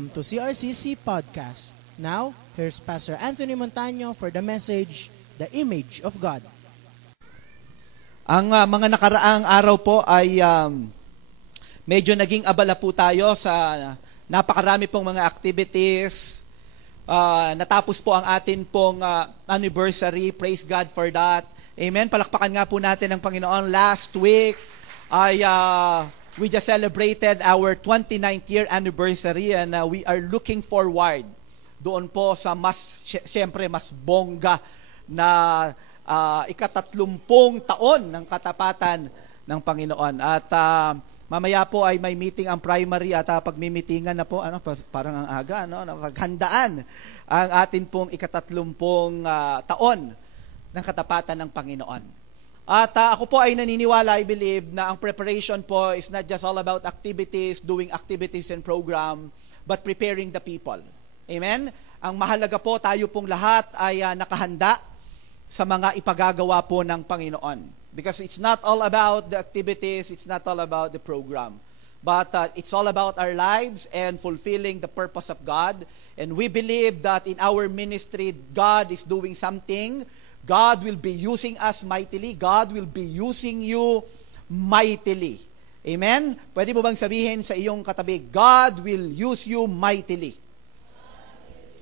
Welcome to CRCC Podcast. Now, here's Pastor Anthony Montaño for the message, The Image of God. Ang mga nakaraang araw po ay medyo naging abala po tayo sa napakarami pong mga activities. Natapos po ang atin pong anniversary. Praise God for that. Amen. Palakpakan nga po natin ang Panginoon. Last week ay we just celebrated our 29th year anniversary and we are looking forward doon po sa siyempre mas bongga na ika-30 taon ng katapatan ng Panginoon. At mamaya po ay may meeting ang primary at pagmimitingan na po, parang ang aga, paghandaan ang atin pong ika-30 taon ng katapatan ng Panginoon. At ako po ay naniniwala, I believe, na ang preparation po is not just all about activities, doing activities and program, but preparing the people. Amen? Ang mahalaga po, tayo pong lahat ay nakahanda sa mga ipagagawa po ng Panginoon. Because it's not all about the activities, it's not all about the program. But it's all about our lives and fulfilling the purpose of God. And we believe that in our ministry, God is doing something. God will be using us mightily. God will be using you mightily. Amen? Pwede mo bang sabihin sa iyong katabi, God will use you mightily.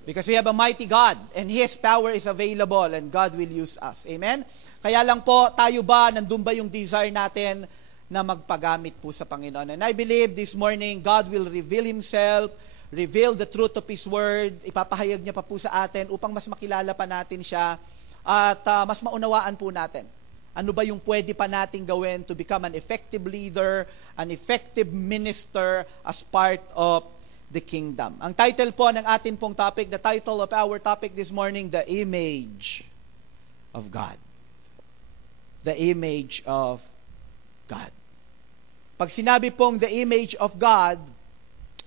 Because we have a mighty God and His power is available and God will use us. Amen? Kaya lang po, tayo ba, nandun ba yung desire natin na magpagamit po sa Panginoon? And I believe this morning, God will reveal Himself, reveal the truth of His Word, ipapahayag niya pa po sa atin upang mas makilala pa natin siya at mas maunawaan po natin. Ano ba yung pwede pa nating gawin to become an effective leader, an effective minister as part of the kingdom. Ang title po ng atin pong topic, the title of our topic this morning, The Image of God. The Image of God. Pag sinabi pong the image of God,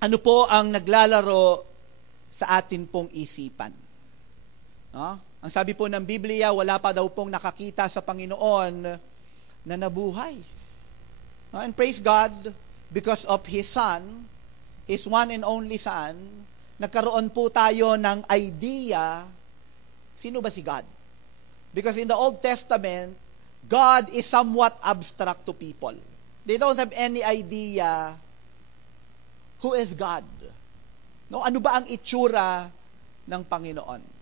ano po ang naglalaro sa atin pong isipan? No? Ang sabi po ng Biblia, wala pa daw pong nakakita sa Panginoon na nabuhay. No? And praise God, because of His Son, His one and only Son, nagkaroon po tayo ng idea, sino ba si God? Because in the Old Testament, God is somewhat abstract to people. They don't have any idea who is God. No, ano ba ang itsura ng Panginoon?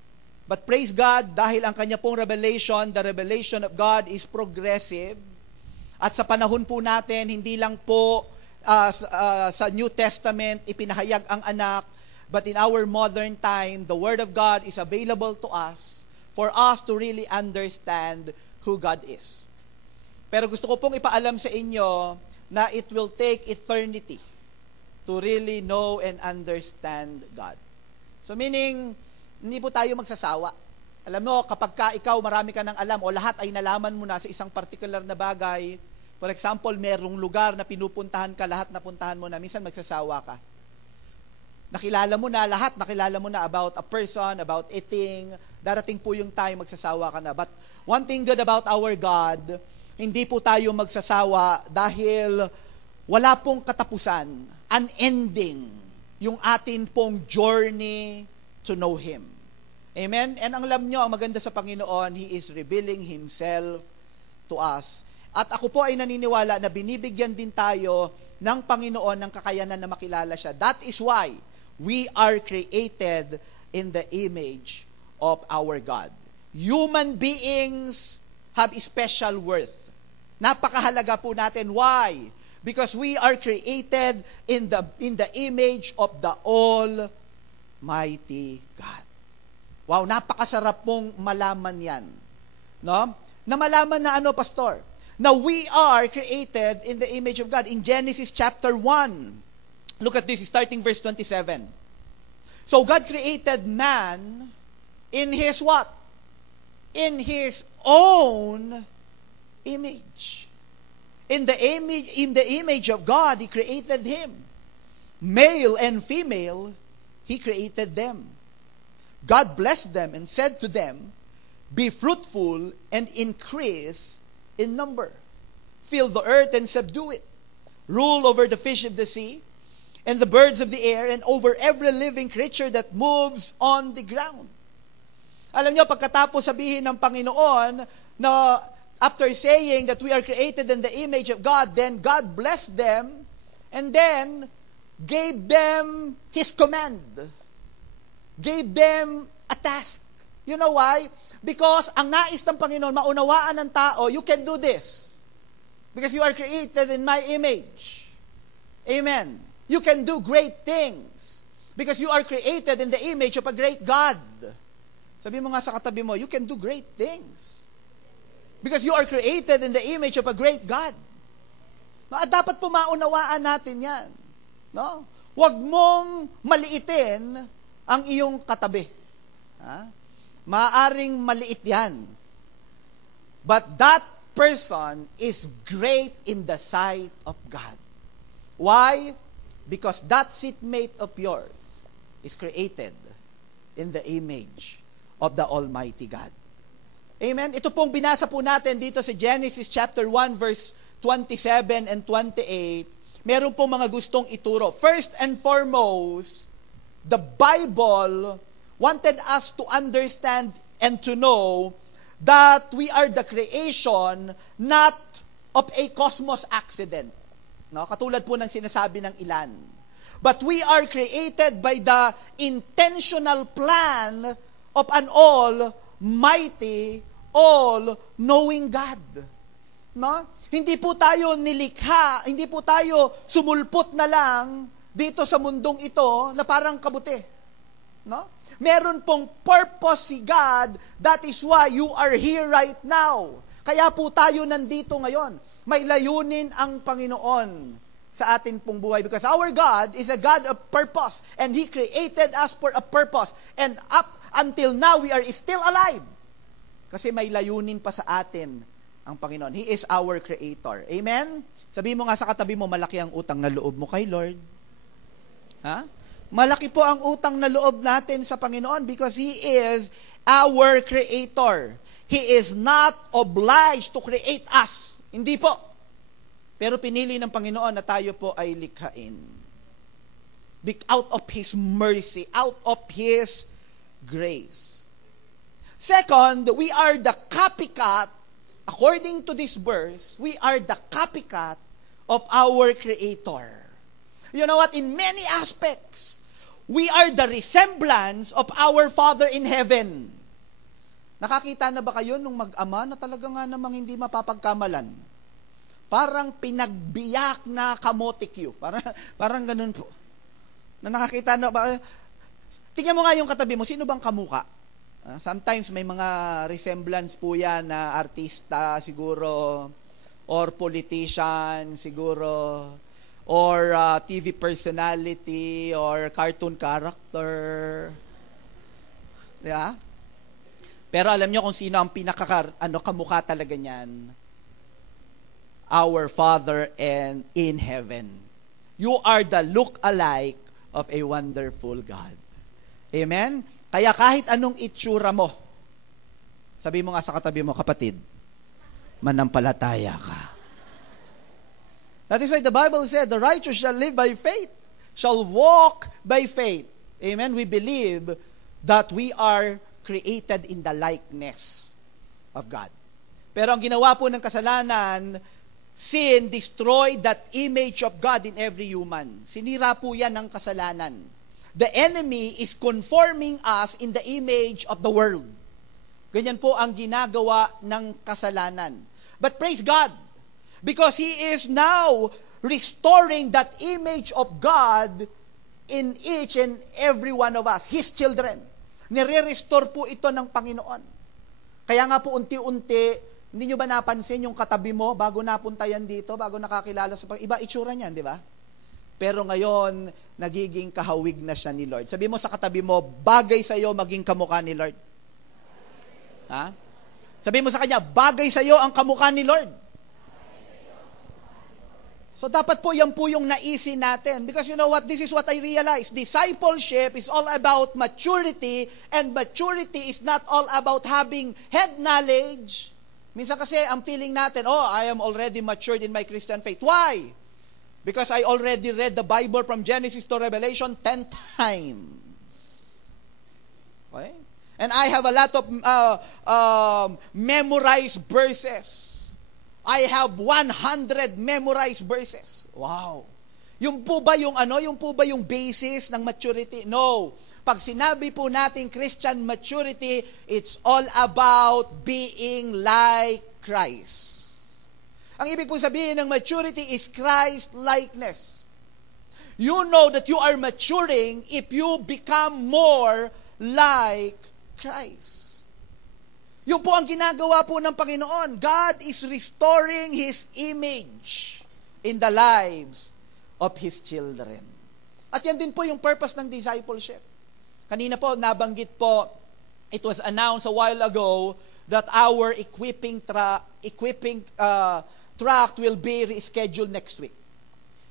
But praise God, dahil ang kanya pong revelation, the revelation of God is progressive. At sa panahon po natin, hindi lang po sa New Testament ipinahayag ang anak, but in our modern time, the Word of God is available to us for us to really understand who God is. Pero gusto ko pong ipaalam sa inyo na it will take eternity to really know and understand God. So meaning, hindi po tayo magsasawa. Alam mo, kapag ikaw marami ka ng alam o lahat ay nalaman mo na sa isang particular na bagay, for example, merong lugar na pinupuntahan ka, lahat napuntahan mo na, minsan magsasawa ka. Nakilala mo na lahat, nakilala mo na about a person, about a thing, darating po yung time magsasawa ka na. But one thing good about our God, hindi po tayo magsasawa dahil wala pong katapusan, unending, yung atin pong journey to know Him. Amen? And ang alam nyo, ang maganda sa Panginoon, He is revealing Himself to us. At ako po ay naniniwala na binibigyan din tayo ng Panginoon ng kakayanan na makilala siya. That is why we are created in the image of our God. Human beings have special worth. Napakahalaga po natin. Why? Because we are created in the image of the Almighty God. Wow, napakasarap pong malaman yan. No? Na malaman na ano, Pastor? Now, we are created in the image of God. In Genesis chapter 1, look at this, starting verse 27. So, God created man in His what? In His own image. In the image of God, He created him. Male and female, He created them. God blessed them and said to them, "Be fruitful and increase in number. Fill the earth and subdue it. Rule over the fish of the sea and the birds of the air, and over every living creature that moves on the ground. Alam nyo, pagkatapos sabihin ng Panginoon na after saying that we are created in the image of God, then God blessed them and then gave them His command. Gave them a task. You know why? Because ang nais ng Panginoon, maunawaan ng tao, you can do this. Because you are created in my image. Amen. You can do great things. Because you are created in the image of a great God. Sabi mo nga sa katabi mo, you can do great things. Because you are created in the image of a great God. Dapat po maunawaan natin yan. No? Huwag mong maliitin ang iyong katabi. Maaring maliit yan. But that person is great in the sight of God. Why? Because that seatmate of yours is created in the image of the Almighty God. Amen? Ito pong binasa po natin dito sa Genesis chapter 1 verse 27 and 28. Meron pong mga gustong ituro. First and foremost, the Bible wanted us to understand and to know that we are the creation not of a cosmos accident. No? Katulad po ng sinasabi ng ilan. But we are created by the intentional plan of an almighty, all-knowing God. No? Hindi po tayo nilikha, hindi po tayo sumulpot na lang dito sa mundong ito na parang kabuti. No? Meron pong purpose si God, that is why you are here right now. Kaya po tayo nandito ngayon. May layunin ang Panginoon sa atin pong buhay because our God is a God of purpose and He created us for a purpose and up until now we are still alive kasi may layunin pa sa atin ang Panginoon. He is our Creator. Amen? Sabi mo nga sa katabi mo, malaki ang utang na loob mo kay Lord. Ha? Malaki po ang utang na loob natin sa Panginoon because He is our Creator. He is not obliged to create us. Hindi po. Pero pinili ng Panginoon na tayo po ay likhain. Out of His mercy, out of His grace. Second, we are the copycat, according to this verse, we are the copycat of our Creator. You know what? In many aspects, we are the resemblance of our Father in heaven. Nakakita na ba kayo nung mag-ama na talaga nga namang hindi mapapagkamalan? Parang pinagbiyak na kamotikyo. Parang ganun po. Na nakakita na ba? Tingnan mo nga yung katabi mo, sino bang kamuka? Sometimes may mga resemblance po yan na artista siguro, or politician siguro, or TV personality, or cartoon character. Diba? Pero alam nyo kung sino ang kamukha talaga niyan? Our Father in heaven. You are the look-alike of a wonderful God. Amen? Kaya kahit anong itsura mo, sabi mo nga sa katabi mo, kapatid, manampalataya ka. That is why the Bible said, the righteous shall live by faith, shall walk by faith. Amen? We believe that we are created in the likeness of God. Pero ang ginawa po ng kasalanan, sin destroyed that image of God in every human. Sinira po yan ng kasalanan. The enemy is conforming us in the image of the world. Ganyan po ang ginagawa ng kasalanan. But praise God, because He is now restoring that image of God in each and every one of us, His children. Nire-restore po ito ng Panginoon. Kaya nga po unti-unti, hindi nyo ba napansin yung katabi mo bago napunta yan dito, bago nakakilala sa iba itsura niyan, di ba? Pero ngayon, nagiging kahawig na siya ni Lord. Sabi mo sa katabi mo, bagay sa iyo maging kamukha ni Lord. Ha? Sabi mo sa kanya, bagay sa iyo ang kamukha ni Lord. So dapat po yan po yung naisin natin. Because you know what? This is what I realized. Discipleship is all about maturity, and maturity is not all about having head knowledge. Minsan kasi ang feeling natin, I am already matured in my Christian faith. Why? Because I already read the Bible from Genesis to Revelation 10 times. Okay? And I have a lot of memorized verses. I have 100 memorized verses. Wow. Yung po ba yung basis ng maturity? No. Pag sinabi po natin Christian maturity, it's all about being like Christ. Ang ibig po sabihin ng maturity is Christ-likeness. You know that you are maturing if you become more like Christ. Yun po ang ginagawa po ng Panginoon. God is restoring His image in the lives of His children. At yan din po yung purpose ng discipleship. Kanina po, nabanggit po, it was announced a while ago that our equipping tract will be rescheduled next week.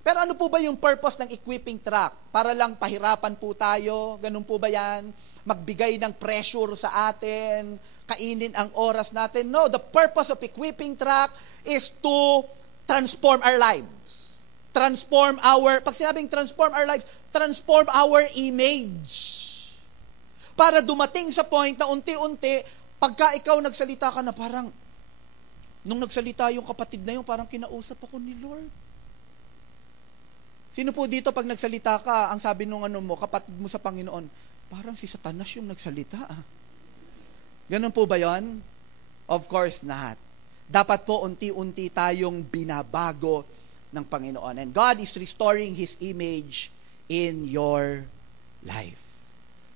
Pero ano po ba yung purpose ng equipping tract? Para lang pahirapan po tayo? Ganun po ba yan? Magbigay ng pressure sa atin? Kainin ang oras natin? No, the purpose of equipping tract is to transform our lives. Pag sinabing transform our lives, transform our image. Para dumating sa point na unti-unti, pagka ikaw nagsalita ka na parang, nung nagsalita yung kapatid na yun, parang kinausap ako ni Lord. Sino po dito pag nagsalita ka, ang sabi nung kapatid mo sa Panginoon, parang si Satanas yung nagsalita. Ganun po ba yun? Of course not. Dapat po unti-unti tayong binabago ng Panginoon. And God is restoring His image in your life.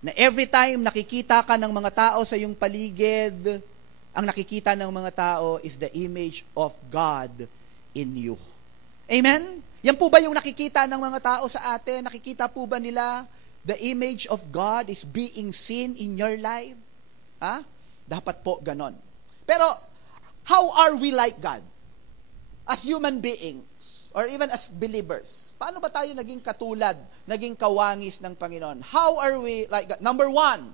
Na every time nakikita ka ng mga tao sa iyong paligid, ang nakikita ng mga tao is the image of God in you. Amen? Yan po ba yung nakikita ng mga tao sa atin? Nakikita po ba nila the image of God is being seen in your life? Dapat po ganon. Pero, how are we like God? As human beings, or even as believers, paano ba tayo naging katulad, naging kawangis ng Panginoon? How are we like God? Number one,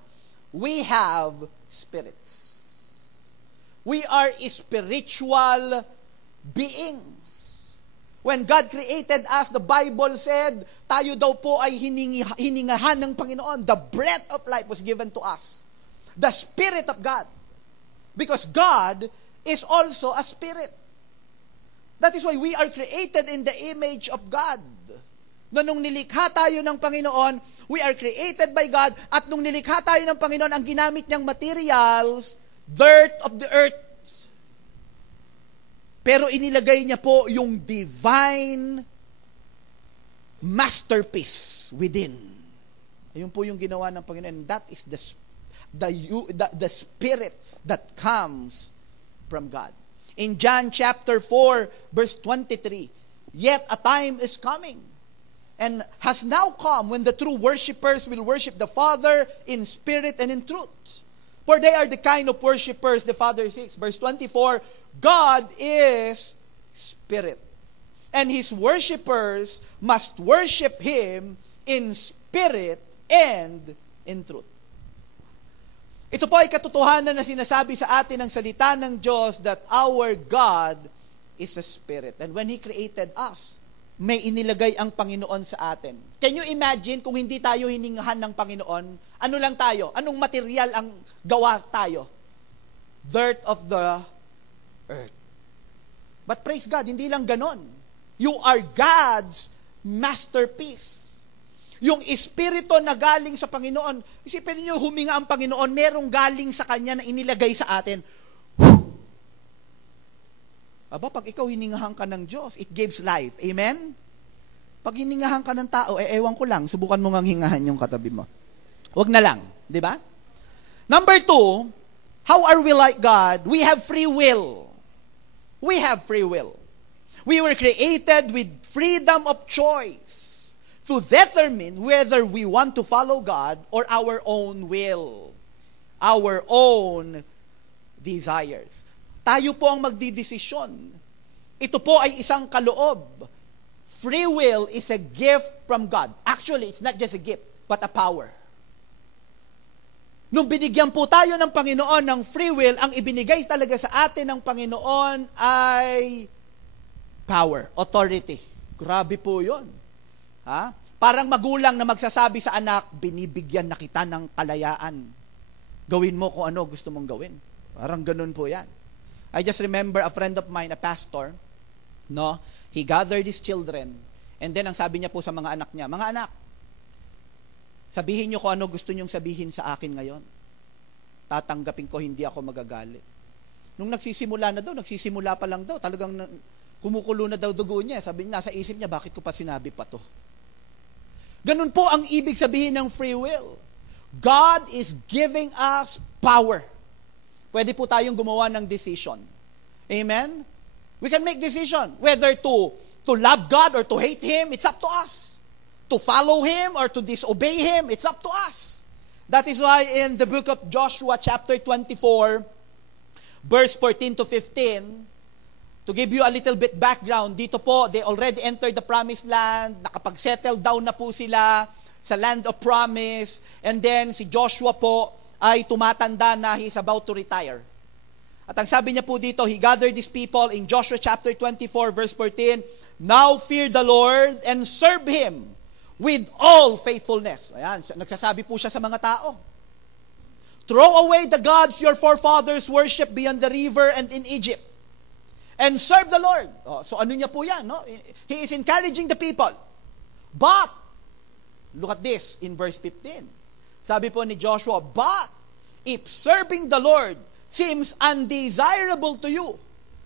we have spirits. We are spiritual beings. When God created us, the Bible said, tayo daw po ay hiningahan ng Panginoon. The breath of life was given to us. The Spirit of God. Because God is also a Spirit. That is why we are created in the image of God. Nung nilikha tayo ng Panginoon, we are created by God, at nung nilikha tayo ng Panginoon, ang ginamit niyang materials, dirt of the earth. Pero inilagay niya po yung divine masterpiece within. Ayun po yung ginawa ng Panginoon. And that is the spirit that comes from God. In John chapter 4, verse 23, yet a time is coming, and has now come, when the true worshipers will worship the Father in spirit and in truth. For they are the kind of worshipers the Father seeks. Verse 24, God is spirit, and His worshipers must worship Him in spirit and in truth. Ito po ay katotohanan na sinasabi sa atin ng salita ng Diyos that our God is a spirit. And when He created us, may inilagay ang Panginoon sa atin. Can you imagine kung hindi tayo hiningahan ng Panginoon? Ano lang tayo? Anong material ang gawa tayo? Dirt of the earth. But praise God, hindi lang ganon. You are God's masterpiece. Yung espiritu na galing sa Panginoon, isipin niyo, huminga ang Panginoon, merong galing sa Kanya na inilagay sa atin. Aba, pag ikaw hiningahan ka ng Diyos, it gives life. Amen? Pag hiningahan ka ng tao, ewan ko lang, subukan mo ngang hingahan yung katabi mo. Huwag na lang, di ba? Number 2, how are we like God? We have free will. We have free will. We were created with freedom of choice to determine whether we want to follow God or our own will, our own desires. Tayo po ang magdidesisyon. Ito po ay isang kaloob. Free will is a gift from God. Actually, it's not just a gift, but a power. Nung binigyan po tayo ng Panginoon ng free will, ang ibinigay talaga sa atin ng Panginoon ay power, authority. Grabe po yun. Ha? Parang magulang na magsasabi sa anak, binibigyan na kita ng kalayaan. Gawin mo kung ano gusto mong gawin. Parang ganun po yan. I just remember a friend of mine, a pastor, no? He gathered his children, and then ang sabi niya po sa mga anak niya, mga anak, sabihin niyo kung ano gusto niyong sabihin sa akin ngayon. Tatanggapin ko, hindi ako magagalit. Nung nagsisimula pa lang daw, talagang kumukulo na daw dugo niya. Sabi niya, nasa isip niya, bakit ko pa sinabi pa to? Ganun po ang ibig sabihin ng free will. God is giving us power. Pwede po tayong gumawa ng decision. Amen? We can make decision. Whether to love God or to hate Him, it's up to us. To follow Him or to disobey Him, it's up to us. That is why in the book of Joshua chapter 24, verse 14 to 15, to give you a little bit background, dito po, they already entered the promised land, nakapag-settle down na po sila sa land of promise, and then si Joshua po ay tumatanda na he's about to retire. At ang sabi niya po dito, he gathered these people in Joshua chapter 24, verse 14, now fear the Lord and serve Him with all faithfulness. Ayan, nagsasabi po siya sa mga tao. Throw away the gods your forefathers worship beyond the river and in Egypt, and serve the Lord. So ano niya po yan? No? He is encouraging the people. But, look at this in verse 15. Sabi po ni Joshua, but if serving the Lord seems undesirable to you,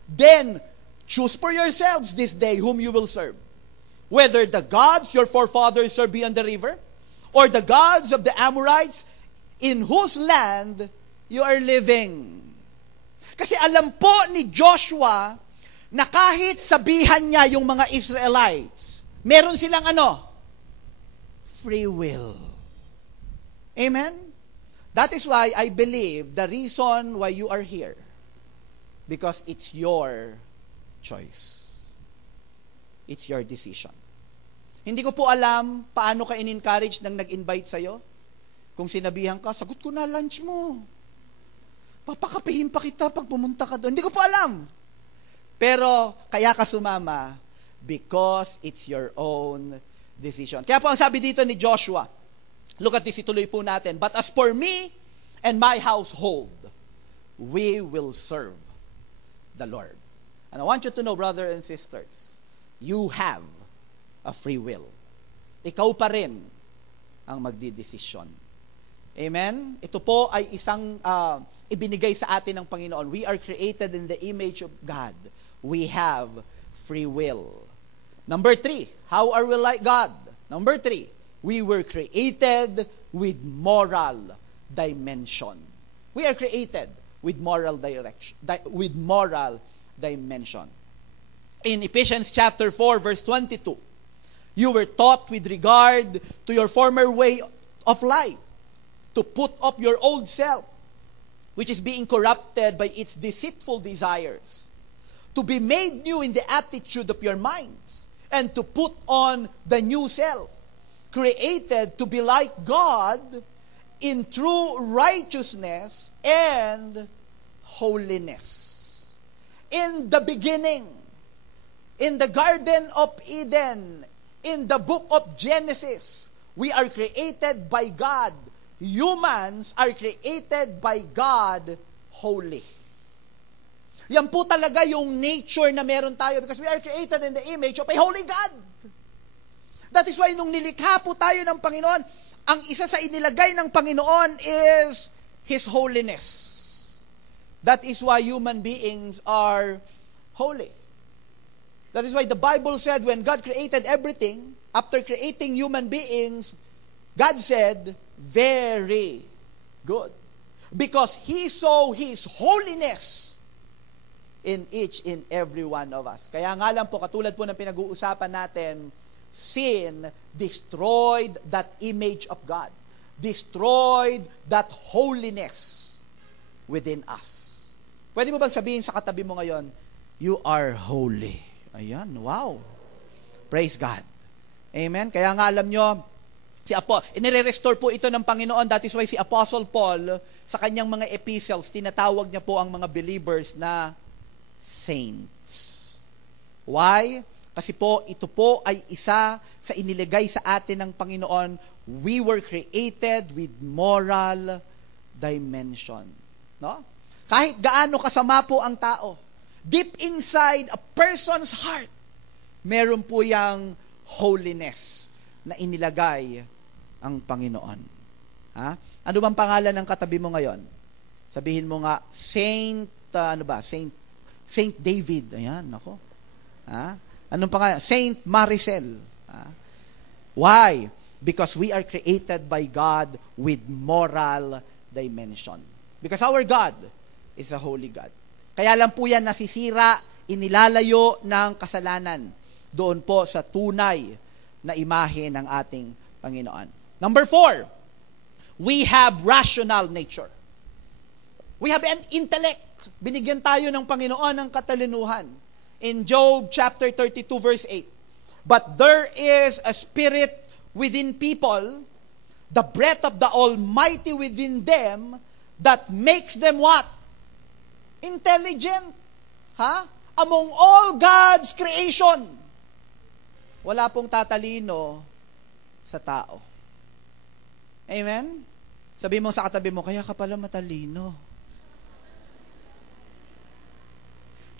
then choose for yourselves this day whom you will serve. Whether the gods your forefathers served beyond the river, or the gods of the Amorites in whose land you are living. Kasi alam po ni Joshua na kahit sabihan niya yung mga Israelites, meron silang free will. Amen? That is why I believe the reason why you are here, because it's your choice. It's your decision. Hindi ko po alam paano ka in-encourage nang nag-invite sa'yo. Kung sinabihan ka, sagot ko na lunch mo. Papakapihin pa kita pag pumunta ka doon. Hindi ko po alam. Pero kaya ka sumama because it's your own decision. Kaya po ang sabi dito ni Joshua, look at this, ituloy po natin. But as for me and my household, we will serve the Lord. And I want you to know, brothers and sisters, you have a free will. Ikaw pa rin ang magdidesisyon. Amen? Ito po ay isang ibinigay sa atin ng Panginoon. We are created in the image of God. We have free will. Number 3, how are we like God? Number 3, we were created with moral dimension. We are created with moral direction, with moral dimension. In Ephesians chapter 4, verse 22, you were taught with regard to your former way of life, to put up your old self, which is being corrupted by its deceitful desires, to be made new in the attitude of your minds, and to put on the new self, created to be like God in true righteousness and holiness. In the beginning, in the Garden of Eden, in the book of Genesis, we are created by God. Humans are created by God holy. Yan po talaga yung nature na meron tayo because we are created in the image of a holy God. That is why nung nilikha po tayo ng Panginoon, ang isa sa inilagay ng Panginoon is His holiness. That is why human beings are holy. That is why the Bible said when God created everything, after creating human beings, God said, very good. Because He saw His holiness in each and every one of us. Kaya nga lang po, katulad po ng pinag-uusapan natin, sin destroyed that image of God. Destroyed that holiness within us. Pwede mo bang sabihin sa katabi mo ngayon, you are holy. Ayan, wow. Praise God. Amen? Kaya nga alam nyo, inire-restore po ito ng Panginoon. That is why si Apostle Paul, sa kanyang mga epistles, tinatawag niya po ang mga believers na saints. Why? Kasi po, ito po ay isa sa inilagay sa atin ng Panginoon. We were created with moral dimension. No? Kahit gaano kasama po ang tao, deep inside a person's heart, meron po yang holiness na inilagay ang Panginoon. Ha? Ano bang pangalan ng katabi mo ngayon? Sabihin mo nga, Saint David. Ayan, nako. Ha? Anong pangalan? Saint Maricel. Ha? Why? Because we are created by God with moral dimension. Because our God is a holy God. Kaya lang po yan nasisira, inilalayo ng kasalanan doon po sa tunay na imahe ng ating Panginoon. Number 4, we have rational nature. We have an intellect. Binigyan tayo ng Panginoon ng katalinuhan. In Job chapter 32 verse 8, but there is a spirit within people, the breath of the Almighty within them, that makes them what? Intelligent. Ha? Among all God's creation, wala pong tatalino sa tao. Amen? Sabi mo sa katabi mo, kaya ka pala matalino.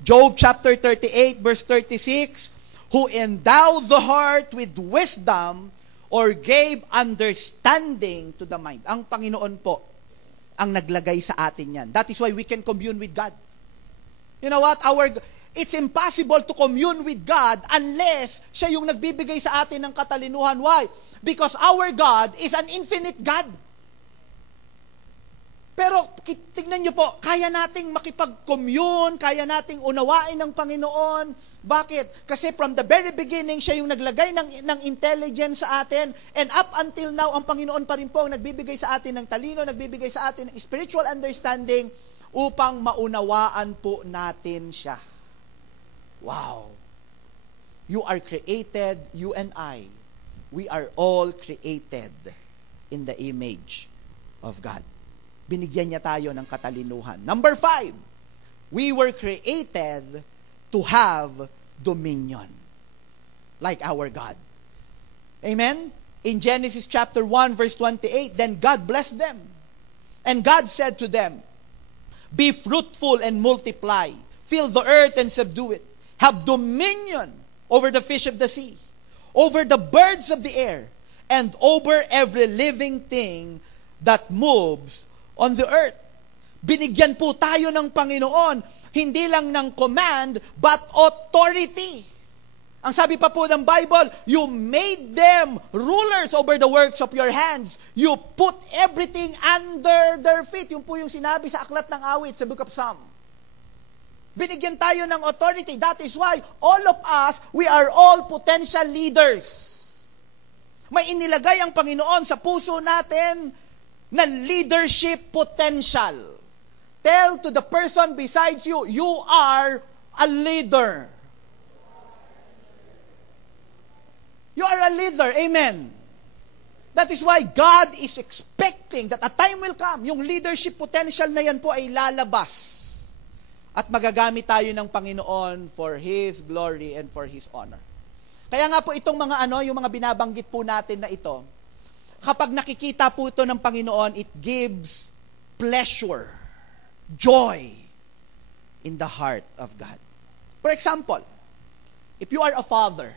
Job chapter 38 verse 36, who endowed the heart with wisdom or gave understanding to the mind. Ang Panginoon po ang naglagay sa atin yan. That is why we can commune with God. You know what? It's impossible to commune with God unless siya yung nagbibigay sa atin ng katalinuhan. Why? Because our God is an infinite God. Pero tignan nyo po, kaya nating makipag-commune, kaya nating unawain ng Panginoon. Bakit? Kasi from the very beginning, siya yung naglagay ng intelligence sa atin. And up until now, ang Panginoon pa rin po ang nagbibigay sa atin ng talino, nagbibigay sa atin ng spiritual understanding upang maunawaan po natin siya. Wow! You are created, you and I, we are all created in the image of God. Binigyan niya tayo ng katalinuhan. Number 5, we were created to have dominion, like our God. Amen? In Genesis chapter 1, verse 28, then God blessed them. And God said to them, be fruitful and multiply, fill the earth and subdue it, have dominion over the fish of the sea, over the birds of the air, and over every living thing that moves on the earth. Binigyan po tayo ng Panginoon, hindi lang ng command, but authority. Ang sabi pa po ng Bible, you made them rulers over the works of your hands. You put everything under their feet. Yun po yung sinabi sa Aklat ng Awit sa Book of Psalm. Binigyan tayo ng authority. That is why all of us, we are all potential leaders. May inilagay ang Panginoon sa puso natin na leadership potential. Tell to the person besides you, you are a leader. You are a leader. Amen. That is why God is expecting that a time will come, yung leadership potential na yan po ay lalabas. At magagamit tayo ng Panginoon for His glory and for His honor. Kaya nga po itong mga yung mga binabanggit po natin na ito, kapag nakikita po ito ng Panginoon, it gives pleasure, joy in the heart of God. For example, if you are a father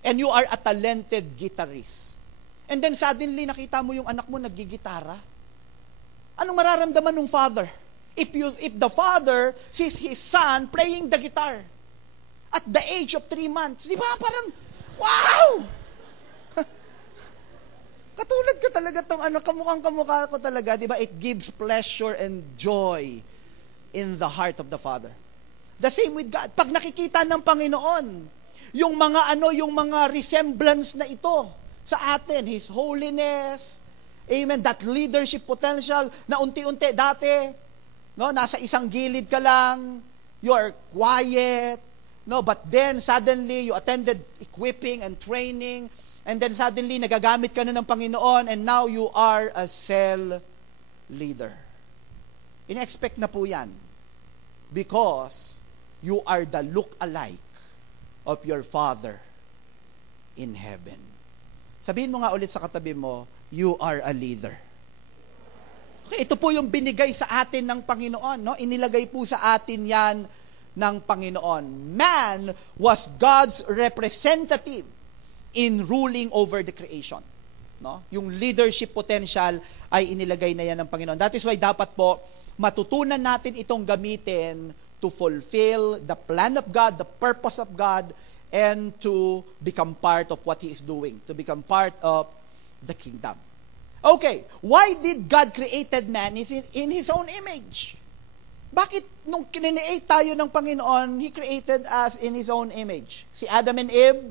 and you are a talented guitarist, and then suddenly nakita mo yung anak mo naggigitara, anong mararamdaman ng father? If the father sees his son playing the guitar at the age of 3 months, di ba parang, wow! Katulad ka talaga tong kamukhang-kamukha ko talaga, di ba? It gives pleasure and joy in the heart of the Father. The same with God. Pag nakikita ng Panginoon, yung mga resemblance na ito sa atin, His holiness, amen, that leadership potential na unti-unti dati, nasa isang gilid ka lang, you are quiet, but then suddenly you attended equipping and training, and then suddenly, nagagamit ka na ng Panginoon, and now you are a cell leader. Ina-expect na po yan. Because you are the look-alike of your Father in heaven. Sabihin mo nga ulit sa katabi mo, you are a leader. Okay, ito po yung binigay sa atin ng Panginoon, no? Inilagay po sa atin yan ng Panginoon. Man was God's representative in ruling over the creation. No? Yung leadership potential ay inilagay na yan ng Panginoon. That is why dapat po matutunan natin itong gamitin to fulfill the plan of God, the purpose of God, and to become part of what He is doing, to become part of the kingdom. Okay, why did God created man in His own image? Bakit nung kinreate tayo ng Panginoon, He created us in His own image? Si Adam and Eve,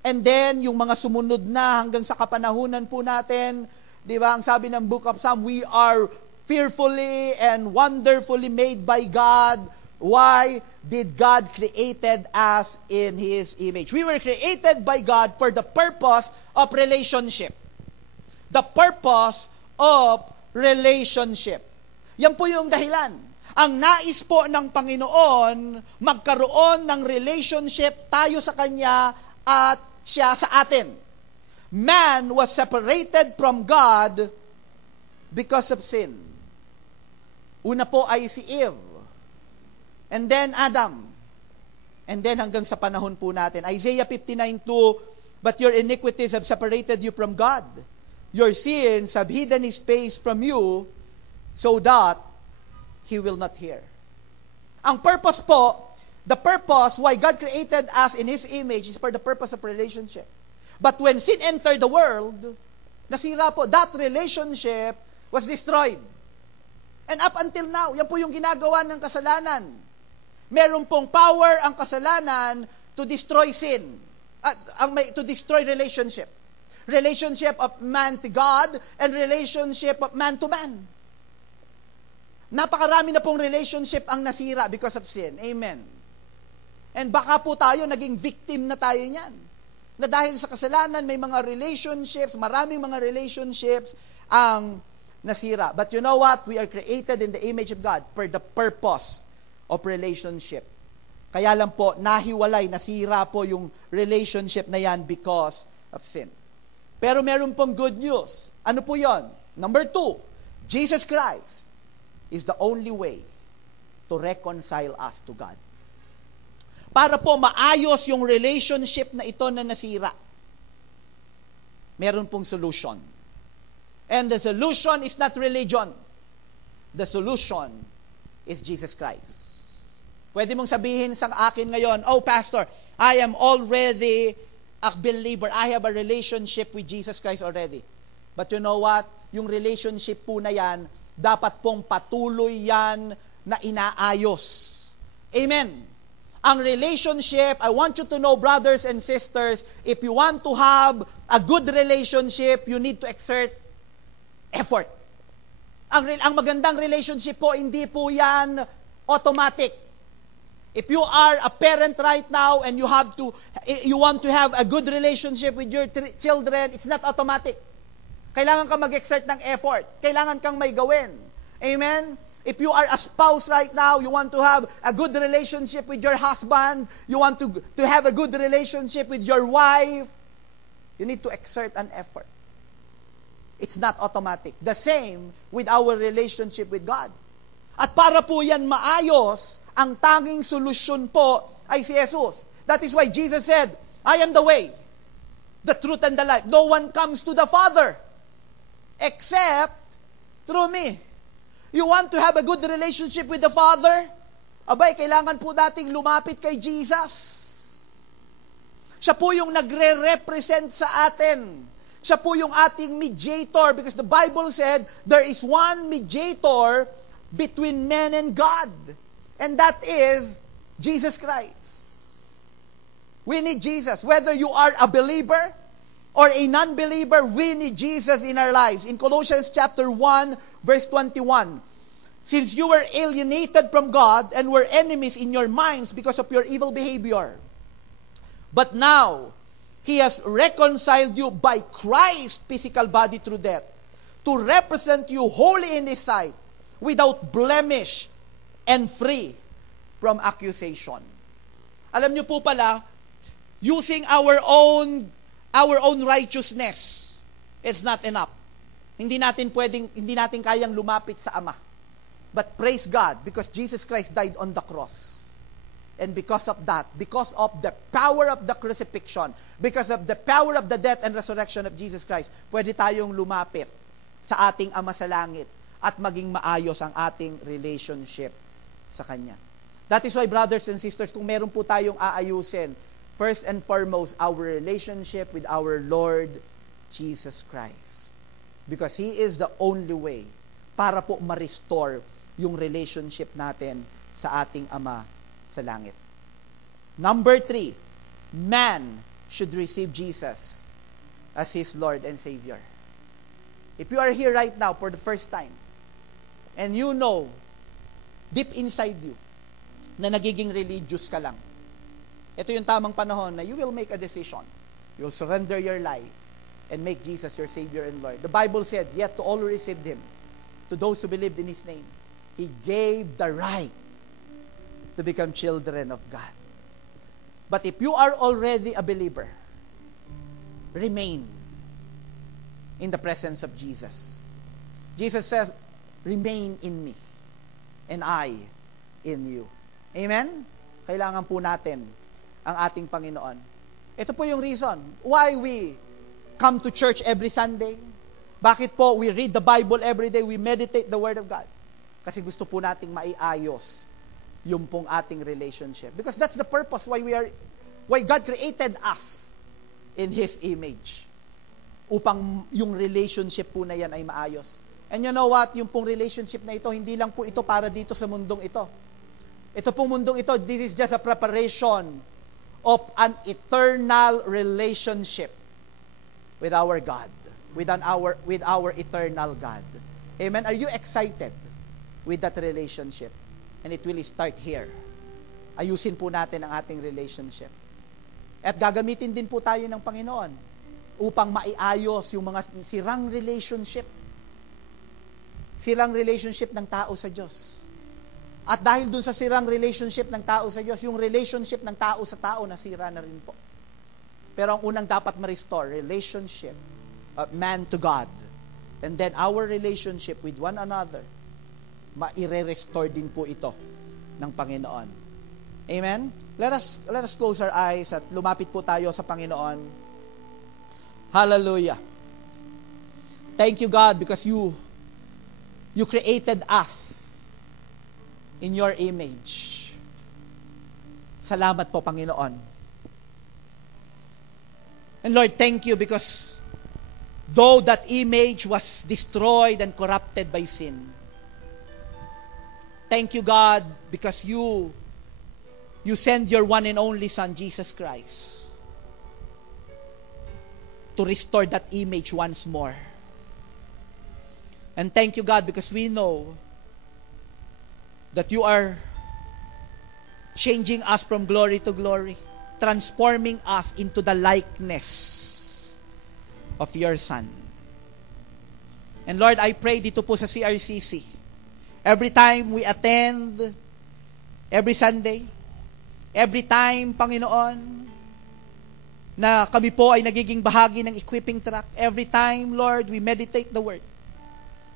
and then yung mga sumunod na hanggang sa kapanahunan po natin, di ba, ang sabi ng Book of Psalm, we are fearfully and wonderfully made by God. Why did God created us in His image? We were created by God for the purpose of relationship. The purpose of relationship. Yan po yung dahilan. Ang nais po ng Panginoon, magkaroon ng relationship tayo sa Kanya at Siya sa atin. Man was separated from God because of sin. Una po ay si Eve. And then Adam. And then hanggang sa panahon po natin. Isaiah 59:2, but your iniquities have separated you from God. Your sins have hidden His face from you so that He will not hear. Ang purpose po, the purpose why God created us in His image is for the purpose of relationship. But when sin entered the world, nasira po, that relationship was destroyed. And up until now, yan po yung ginagawa ng kasalanan. Meron pong power ang kasalanan to destroy sin. To destroy relationship. Relationship of man to God and relationship of man to man. Napakarami na pong relationship ang nasira because of sin. Amen. And baka po tayo, naging victim na tayo niyan. Na dahil sa kasalanan, may mga relationships, maraming mga relationships ang nasira. But you know what? We are created in the image of God for the purpose of relationship. Kaya lang po, nahiwalay, nasira po yung relationship na yan because of sin. Pero meron pong good news. Ano po yon? Number 2, Jesus Christ is the only way to reconcile us to God. Para po maayos yung relationship na ito na nasira, meron pong solution. And the solution is not religion. The solution is Jesus Christ. Pwede mong sabihin sa akin ngayon, oh Pastor, I am already a believer. I have a relationship with Jesus Christ already. But you know what? Yung relationship po na yan, dapat pong patuloy yan na inaayos. Amen. Ang relationship, I want you to know, brothers and sisters, if you want to have a good relationship, you need to exert effort. Ang magandang relationship po, hindi po yan automatic. If you are a parent right now and you want to have a good relationship with your children, it's not automatic. Kailangan kang mag-exert ng effort. Kailangan kang may gawin. Amen? If you are a spouse right now, you want to have a good relationship with your husband, you want to have a good relationship with your wife, you need to exert an effort. It's not automatic. The same with our relationship with God. At para po yan maayos, ang tanging solusyon po ay si Jesus. That is why Jesus said, I am the way, the truth, and the life. No one comes to the Father except through me. You want to have a good relationship with the Father? Abay, kailangan po nating lumapit kay Jesus. Siya po yung nagre-represent sa atin. Siya po yung ating mediator because the Bible said there is one mediator between men and God. And that is Jesus Christ. We need Jesus. Whether you are a believer or a non-believer, we need Jesus in our lives. In Colossians chapter 1, verse 21, since you were alienated from God and were enemies in your minds because of your evil behavior, but now He has reconciled you by Christ's physical body through death to represent you holy in His sight, without blemish and free from accusation. Alam niyo po pala, using our own righteousness, it's not enough. Hindi natin kayang lumapit sa Ama. But praise God, because Jesus Christ died on the cross. And because of that, because of the power of the crucifixion, because of the power of the death and resurrection of Jesus Christ, pwede tayong lumapit sa ating Ama sa langit at maging maayos ang ating relationship sa Kanya. That is why, brothers and sisters, kung meron po tayong aayusin, first and foremost, our relationship with our Lord Jesus Christ. Because He is the only way para po ma-restore yung relationship natin sa ating Ama sa langit. Number 3, man should receive Jesus as his Lord and Savior. If you are here right now for the first time, and you know, deep inside you, na nagiging religious ka lang, ito yung tamang panahon na you will make a decision. You will surrender your life and make Jesus your Savior and Lord. The Bible said, yet to all who received Him, to those who believed in His name, He gave the right to become children of God. But if you are already a believer, remain in the presence of Jesus. Jesus says, remain in me, and I in you. Amen? Kailangan po natin ang ating Panginoon. Ito po yung reason why we come to church every Sunday. Bakit po we read the Bible every day, we meditate the Word of God? Kasi gusto po nating maiayos yung pong ating relationship. Because that's the purpose why God created us in His image. Upang yung relationship po na yan ay maayos. And you know what? Yung pong relationship na ito, hindi lang po ito para dito sa mundong ito. Ito pong mundong ito, this is just a preparation of an eternal relationship with our God, with our eternal God. Amen? Are you excited with that relationship? And it will start here. Ayusin po natin ang ating relationship. At gagamitin din po tayo ng Panginoon upang maiayos yung mga sirang relationship. Sirang relationship ng tao sa Diyos. At dahil dun sa sirang relationship ng tao sa Diyos, yung relationship ng tao sa tao nasira na rin po. Pero ang unang dapat ma-restore, relationship of man to God. And then our relationship with one another, maire-restore din po ito ng Panginoon. Amen? Let us close our eyes at lumapit po tayo sa Panginoon. Hallelujah. Thank you, God, because you created us in your image. Salamat po, Panginoon. And Lord, thank you because though that image was destroyed and corrupted by sin, thank you, God, because you send your one and only Son, Jesus Christ, to restore that image once more. And thank you, God, because we know that you are changing us from glory to glory, transforming us into the likeness of your Son. And Lord, I pray dito po sa CRCC, every time we attend, every Sunday, every time, Panginoon, na kami po ay nagiging bahagi ng equipping track, every time, Lord, we meditate the Word,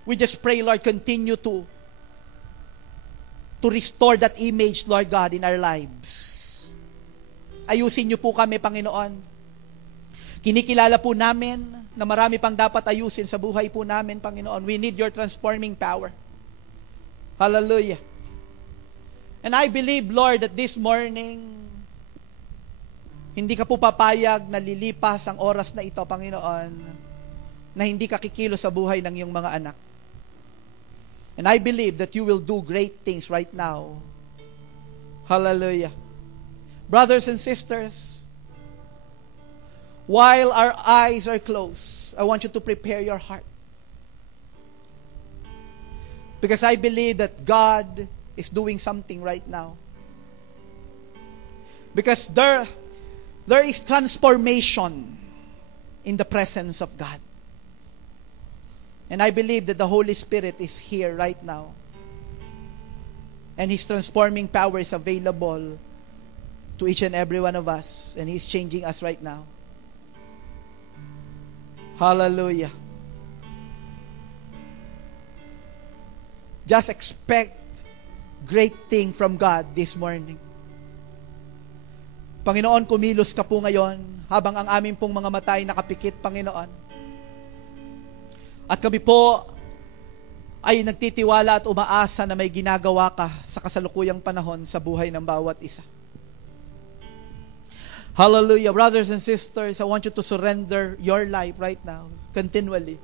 we just pray, Lord, continue to restore that image, Lord God, in our lives. Ayusin niyo po kami, Panginoon. Kinikilala po namin na marami pang dapat ayusin sa buhay po namin, Panginoon. We need your transforming power. Hallelujah. And I believe, Lord, that this morning, hindi ka po papayag na lilipas ang oras na ito, Panginoon, na hindi ka kikilo sa buhay ng iyong mga anak. And I believe that you will do great things right now. Hallelujah. Brothers and sisters, while our eyes are closed, I want you to prepare your heart. Because I believe that God is doing something right now. Because there is transformation in the presence of God. And I believe that the Holy Spirit is here right now. And His transforming power is available to each and every one of us. And He's changing us right now. Hallelujah. Just expect great thing from God this morning. Panginoon, kumilos ka po ngayon habang ang aming pong mga mata ay nakapikit, Panginoon. At kami po ay nagtitiwala at umaasa na may ginagawa ka sa kasalukuyang panahon sa buhay ng bawat isa. Hallelujah. Brothers and sisters, I want you to surrender your life right now, continually.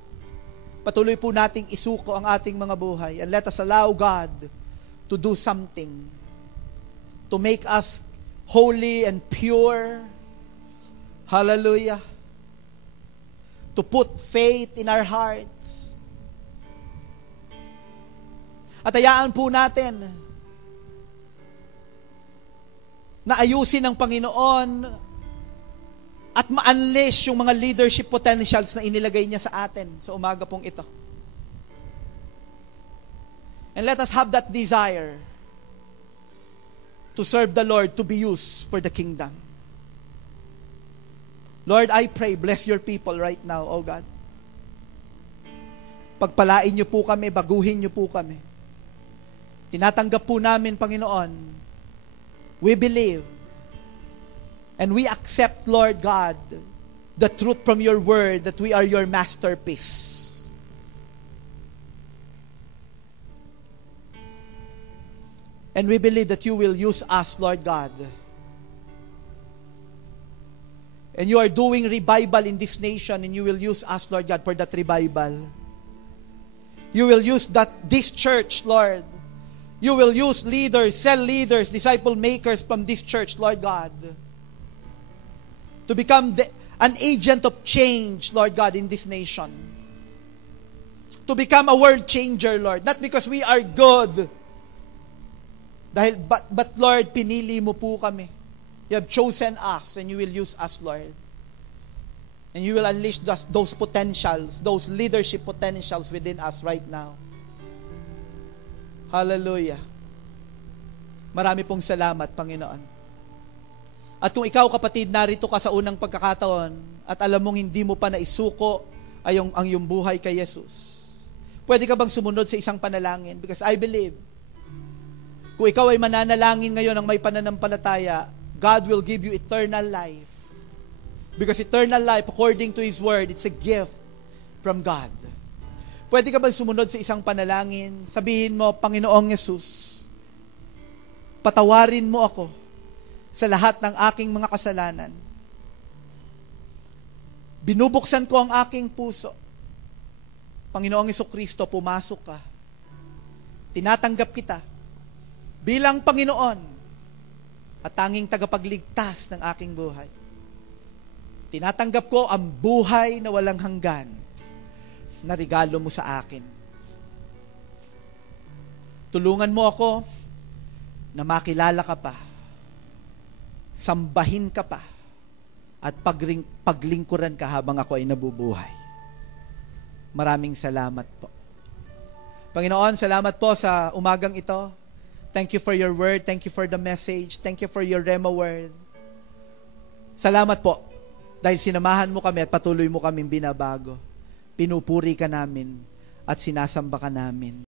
Patuloy po nating isuko ang ating mga buhay and let us allow God to do something to make us holy and pure. Hallelujah. To put faith in our hearts. At hayaan po natin na ayusin ng Panginoon at ma-unleash yung mga leadership potentials na inilagay niya sa atin sa umaga pong ito. And let us have that desire to serve the Lord, to be used for the kingdom. Lord, I pray, bless your people right now, oh God. Pagpalain niyo po kami, baguhin niyo po kami. Tinatanggap po namin, Panginoon, we believe and we accept, Lord God, the truth from your word that we are your masterpiece. And we believe that you will use us, Lord God. And you are doing revival in this nation, and you will use us, Lord God, for that revival. You will use this church, Lord. You will use leaders, cell leaders, disciple makers from this church, Lord God, to become an agent of change, Lord God, in this nation. To become a world changer, Lord. Not because we are good, but Lord, pinili mo po kami. You have chosen us, and you will use us, Lord. And you will unleash those potentials, those leadership potentials within us right now. Hallelujah. Marami pong salamat, Panginoon. At kung ikaw, kapatid, narito ka sa unang pagkakataon at alam mong hindi mo pa naisuko ang iyong buhay kay Jesus, pwede ka bang sumunod sa isang panalangin? Because I believe, kung ikaw ay mananalangin ngayon ng may pananampalataya, God will give you eternal life. Because eternal life, according to His Word, it's a gift from God. Pwede ka ba sumunod sa isang panalangin? Sabihin mo, Panginoong Yesus, patawarin mo ako sa lahat ng aking mga kasalanan. Binubuksan ko ang aking puso. Panginoong Jesucristo, pumasok ka. Tinatanggap kita bilang Panginoon at tanging tagapagligtas ng aking buhay. Tinatanggap ko ang buhay na walang hanggan na regalo mo sa akin. Tulungan mo ako na makilala ka pa, sambahin ka pa, at paglingkuran ka habang ako ay nabubuhay. Maraming salamat po. Panginoon, salamat po sa umagang ito. Thank you for your word. Thank you for the message. Thank you for your Rema word. Salamat po dahil sinamahan mo kami at patuloy mo kaming binabago. Pinupuri ka namin at sinasamba ka namin.